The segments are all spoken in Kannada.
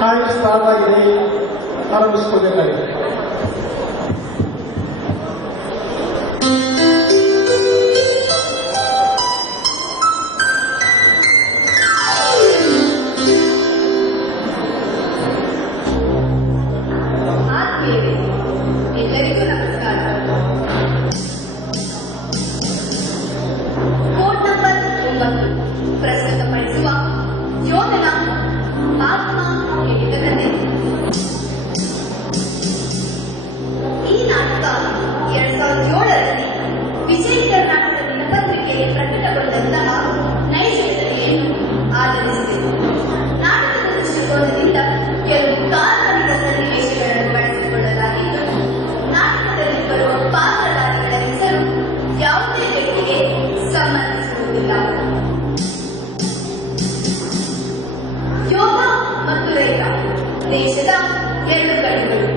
ಟೈಮ್ ಸ್ಟಾರ್ಟ್ ಆಗಿದೆ, ಆರಂಭಿಸಿಕೊಳ್ಳಬೇಕಾಗಿದೆ. ಎಲ್ಲರಿಗೂ ನಮಸ್ಕಾರ. ಕೋಡ್ ನಂಬರ್ 9 ಪ್ರಸ್ತುತಪಡಿಸುವ ಯೋಧನ ಆತ್ಮ ಹೇಳಿದ ಕಥೆ. ಈ ನಾಟಕ 2007ರಲ್ಲಿ ವಿಜಯ ಕರ್ನಾಟಕ ದಿನಪತ್ರಿಕೆಯಲ್ಲಿ ಪ್ರಕಟಗೊಂಡಂತಹ ನೈಜ ಘಟನೆಯನ್ನು ಆಧರಿಸಿದೆ. ನಾಟಕದ ದೃಷ್ಟಿಕೋನದಿಂದ ಕೆಲವು ಕಾಲ್ಪನಿಕ ಸನ್ನಿವೇಶಗಳನ್ನು ಬಳಸಿಕೊಳ್ಳಲಾಗಿದ್ದು, ನಾಟಕದಲ್ಲಿ ಬರುವ ಪಾತ್ರಧಾರಿಗಳ ಹೆಸರು ಯಾವುದೇ ವ್ಯಕ್ತಿಗೆ ಸಂಬಂಧಿಸುವುದಿಲ್ಲ. ಯೋಗ ಮತ್ತು ರೈತ ದೇಶದ ಎರಡು ಕಡೆಗಳು.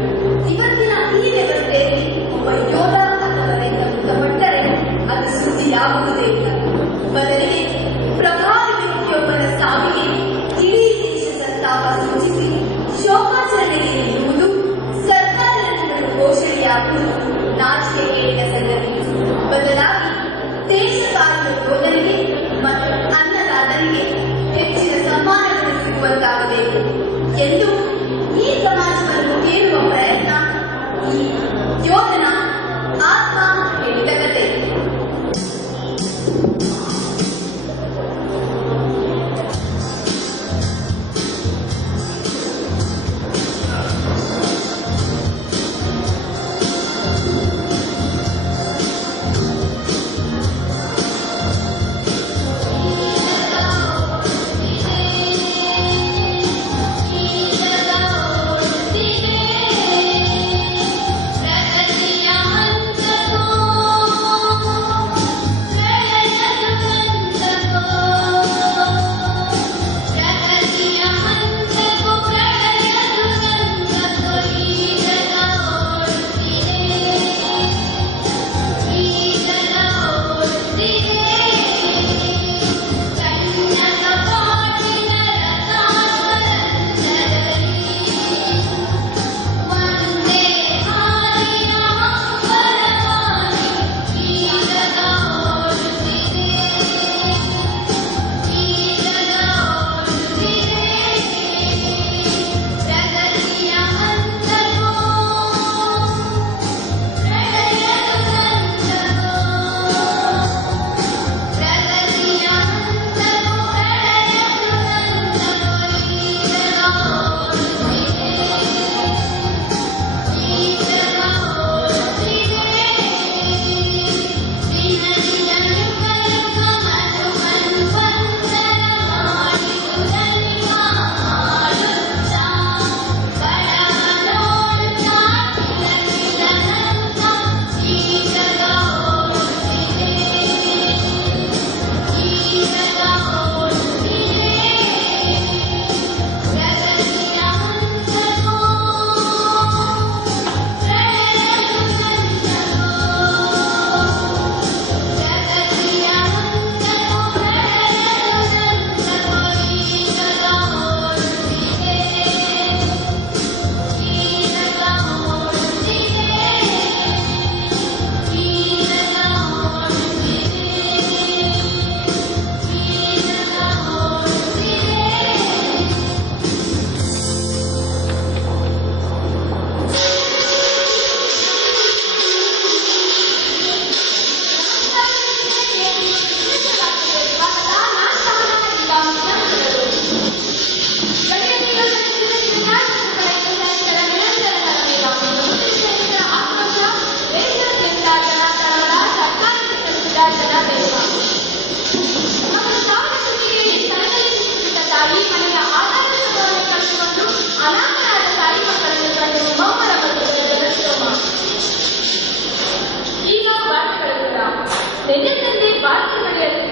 ಇವತ್ತಿನ ಈ ವ್ಯವಸ್ಥೆಯಲ್ಲಿ ಒಬ್ಬ ಯೋಧ ಅಥವಾ ರೈತ ಮೃತಪಟ್ಟರೆ ಅದು ಸುದ್ದಿಯಾಗುವುದೇ ಇಲ್ಲ. ಬದಲಿಗೆ ಪ್ರಭಾವಿ ವ್ಯಕ್ತಿಯೊಬ್ಬರ ಸಾವಿಗೆ ಇಡೀ ದೇಶ ಸಂತಾಪ ಸೂಚಿಸಿ ಶೋಕಾಚರಣೆಗೆ ಇರುವುದು, ಸರ್ಕಾರದ ಘೋಷಣೆಯಾಗುವುದು ನಾಚಿಕೆಗೇಡಿನ ಸಂಗತಿ. ಬದಲಾಗಿ ದೇಶ ಕಾಯುವ ಯೋಧರಿಗೆ ಮತ್ತು ಅನ್ನದಾತರಿಗೆ ಹೆಚ್ಚಿನ ಸನ್ಮಾನಗಳು ಸಿಗುವಂತಾಗಬೇಕು ಎಂದು ಈ ಸಮಾಜವನ್ನು ಕೇಳುವ ಪ್ರಯತ್ನ ಈ ಯೋಧನ ಆತ್ಮ ಹೇಳಿದ ಕಥೆ.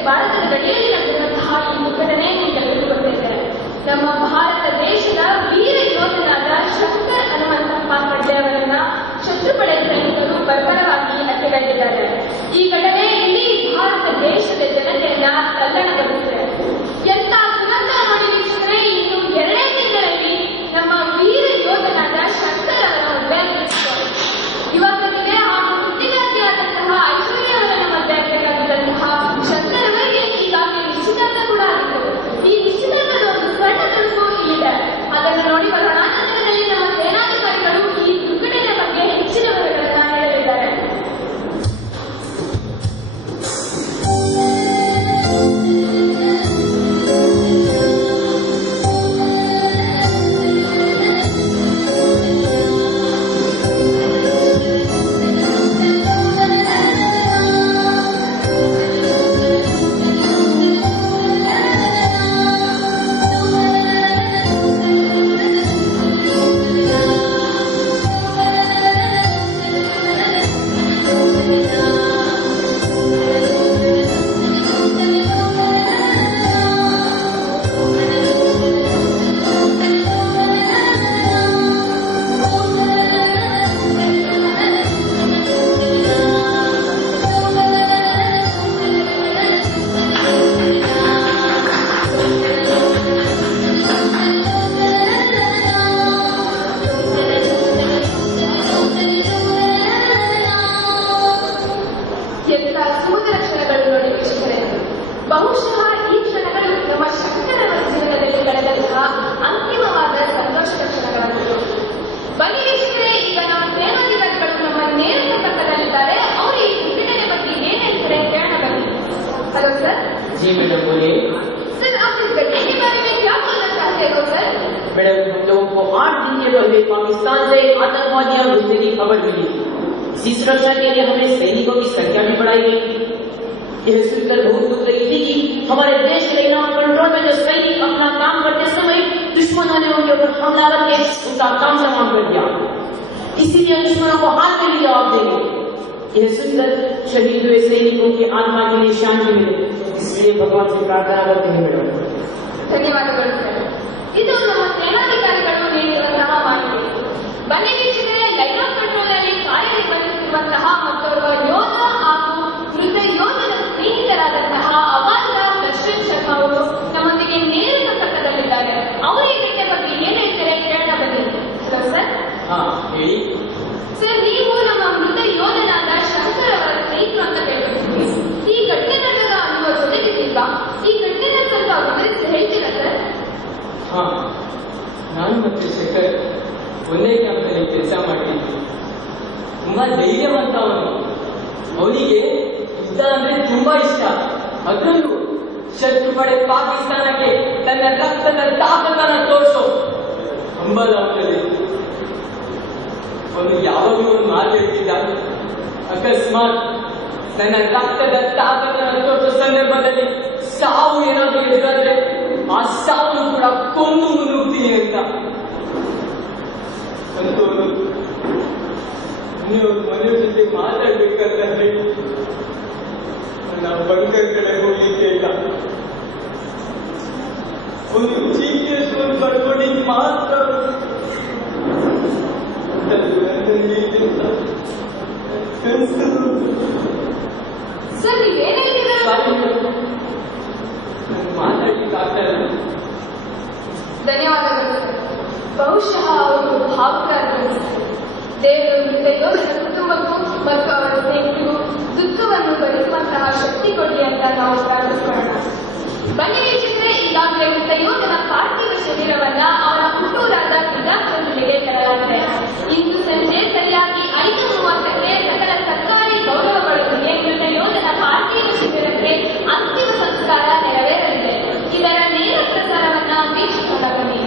ಭಾರತದ ಗಡಿಯಲ್ಲಿ ನಡೆದಂತಹ ಈ ಘಟನೆಯನ್ನು ತೆಗೆದುಕೊಂಡಿದ್ದಾರೆ. ನಮ್ಮ ಭಾರತ ದೇಶದ ವೀರ ಯೋಧನಾದ ಶಂಕರ್ ಹನುಮಂತಪ್ಪ ಕಡ್ಲೆ ಅವರನ್ನ ಶತ್ರುಪಡೆ ಸೈನಿಕರು जी मैडम बोलिए। सर आप इस घटना के बारे में क्या बोलना चाहते हो सर? मैडम हम लोगों को 8 दिन के पहले पाकिस्तान से आतंकवादियों घुसने की खबर मिली थी। इसी सुरक्षा के लिए हमें सैनिकों की संख्या भी बढ़ाई गई थी। यह सुनकर बहुत दुख लगी थी कि हमारे देश के लेना कंट्रोल में जो सैनिक अपना काम करते समय दुश्मनों ने उनके ऊपर हमला करके उनका काम तमाम कर दिया। इसीलिए दुश्मनों को हाथ में ही जवाब देंगे। यह सुनकर शहीद हुए सैनिकों की आत्मा के लिए शांति मिले, इसलिए भगवान से प्रार्थना करते हैं मैडम। ಧನ್ಯವಾದಗಳು ಸರ್. ಇದು ನಮ್ಮ ಸೇನಾಧಿಕಾರಿಗಳು ನೀಡಿರುವಂತಹ ಮಾಹಿತಿ. ಬನ್ನಿ ವೀಕ್ಷಕರೇ, ಲೈನ್ ಆಫ್ ಕಂಟ್ರೋಲ್ ನಲ್ಲಿ ಕಾರ್ಯನಿರ್ವಹಿಸುತ್ತಿರುವಂತಹ ಮತ್ತೋರ್ವ ಯೋಧ ಹಾಗೂ ಮೃತ ಯೋಧನ ಸ್ನೇಹಿತರಾದಂತಹ ಅವಾರ್ದ ದರ್ಶನ್ ಶರ್ಮಾ ಅವರು ನಮ್ಮೊಂದಿಗೆ ನೇರ ಸಂಪರ್ಕದಲ್ಲಿದ್ದಾರೆ. ಅವರು ಈ ಘಟನೆ ಬಗ್ಗೆ ಏನ್ ಹೇಳ್ತಾರೆ ಕೇಳೋಣ ಬನ್ನಿ. Hello sir. ಹೇಳಿ ಸರ್, ನೀವು ನಮ್ಮ ಮೃತ ಯೋಧನಾದ ಶಂಕರ್ ಅವರ ಸ್ನೇಹಿತರು ಅಂತ ಕೇಳ್ಕೊಳ್ತೀವಿ. ಈ ಘಟನೆ ನಡೆದಾಗ ನಿಮ್ಮ ಜೊತೆಗಿದ್ದೀವಾ? ಈ ಘಟನೆ ಸ್ವಲ್ಪ ವಿವರಿಸಿ ಹೇಳ್ತೀರಾ ಸರ್? ನಾನು ಮತ್ತು ಶೇಖರ್ ಒಂದೇ ಕ್ಯಾಂಪ್ನಲ್ಲಿ ಕೆಲಸ ಮಾಡ್ತಿದ್ವಿ. ತುಂಬಾ ಧೈರ್ಯವಂತ ಅವನು. ಅವನಿಗೆ ಯುದ್ಧ ಅಂದ್ರೆ ತುಂಬಾ ಇಷ್ಟ. ಅದರಲ್ಲೂ ಶತ್ರು ಪಡೆ ಪಾಕಿಸ್ತಾನಕ್ಕೆ ತನ್ನ ರಕ್ತದ ತಾಕತ್ತನ್ನು ತೋರಿಸೋ ಹಂಬಲ ಅವನಲ್ಲಿ. ಅವನು ಯಾವಾಗಲೂ ಒಂದು ಮಾತು ಹೇಳ್ತಿದ್ದ, ಅಕಸ್ಮಾತ್ ನನ್ನ ರಕ್ತದ ತಾಕತ್ತನ್ನು ತೋರಿಸೋ ಸಂದರ್ಭದಲ್ಲಿ ಸಾವು ಏನಾದರೂ ಎದುರಾದ್ರೆ ಆ ಸಾವು ಕೂಡ ಕೊಂದು ಮುನ್ನುಗ್ತೀನಿ ಅಂತ. ಅಂತೂ ನೀವು ಮನೆ ಜೊತೆ ಮಾತಾಡ್ಬೇಕಾದ್ರೆ ನನ್ನ ಬಂಕರ್ ಕಡೆ ಹೋಗ್ಲಿಕ್ಕೆ ಇಲ್ಲ. ಒಂದು GPS ಬರ್ಕೊಂಡಿದ್ದು ಮಾತ್ರ ಸರ್, ನೀವೇನ್ ಹೇಳ್ತೀರಾ? ಮಾತಾಡ್ಲಿಕ್ಕೆ ಆಗ್ತಾ ಇಲ್ಲ. ಧನ್ಯವಾದಗಳು ಸರ್. ಬಹುಶಃ ಅವರು ಭಾವುಕರಾಗಿದ್ದಾರೆ. ದೇವರು ಮೃತ ಯೋಧನ ಕುಟುಂಬಕ್ಕೂ ಮತ್ತು ಅವರ ಸ್ನೇಹಿತರಿಗೂ ದುಃಖವನ್ನು ಭರಿಸುವಂತಹ ಶಕ್ತಿ ಕೊಡಲಿ ಅಂತ ನಾವು ಪ್ರಾರ್ಥಿಸೋಣ. ಬನ್ನಿ ವೀಕ್ಷಕರೇ, ಈಗಾಗಲೇ ಮೃತ ಯೋಧನ ಪಾರ್ಥಿವ ಶರೀರವನ್ನ ಅವರ ಹುಟ್ಟೂರಾದ ಬಿಜಾಪುರ ಜಿಲ್ಲೆಗೆ ತರಲಾಗಿದೆ. ಇಂದು ಸಂಜೆ ಸರಿಯಾಗಿ 5:30ಕ್ಕೆ ಸಕಲ ಸರ್ಕಾರಿ ಗೌರವಗಳೊಂದಿಗೆ ಮೃತ ಯೋಧನ ಪಾರ್ಥಿವ ಶಿಬಿರಕ್ಕೆ ಅಂತಿಮ ಸಂಸ್ಕಾರ ನೆರವೇರಲಿದೆ. ಇದರ ನೇರ ಪ್ರಸಾರವನ್ನ ವೀಕ್ಷಿಸೋಣ ಬನ್ನಿ.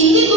ಇಂದಿಗೂ